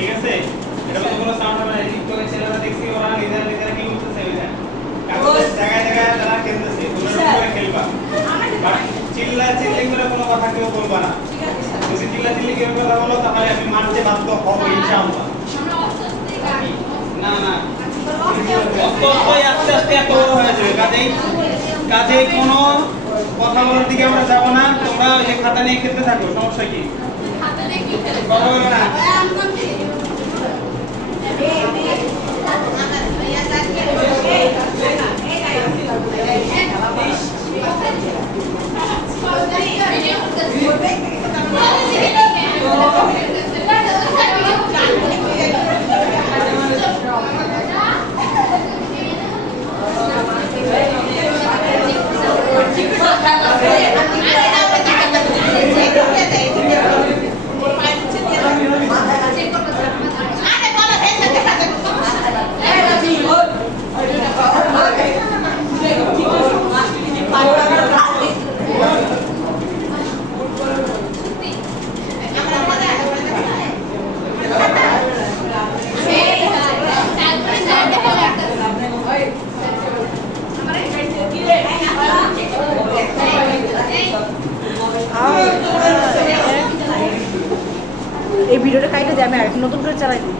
ঠিক আছে এটা কোনো সাউন্ড হবে না এডিট করে ছেলেরা দেখছি ওরা নিজেরা কি করতেছে ওইটা কাগজের জায়গায় জায়গায় তারা খেলতেছে তোমরা করে খেলবা চিল্লি করে কোনো কথা কেউ বলবা না ঠিক আছে যদি চিল্লি করে কথা বলো তাহলে আমি মানতে বাধ্য হব ইনশাআল্লাহ আমরা অস্বস্তি গাড়ি না না ওই আস্তে আস্তে এত বড় হয়ে যাবে কাজেই কোনো কথা বলার দিকে আমরা যাব না তোমরা ওই যে খাতা নিয়ে খেলতে থাকো সমস্যা কি খাতা নিয়ে কি খেলতে কথা বলো না এই ভিডিওটা কাইটে যাবে আর নতুন করে চালাই দিই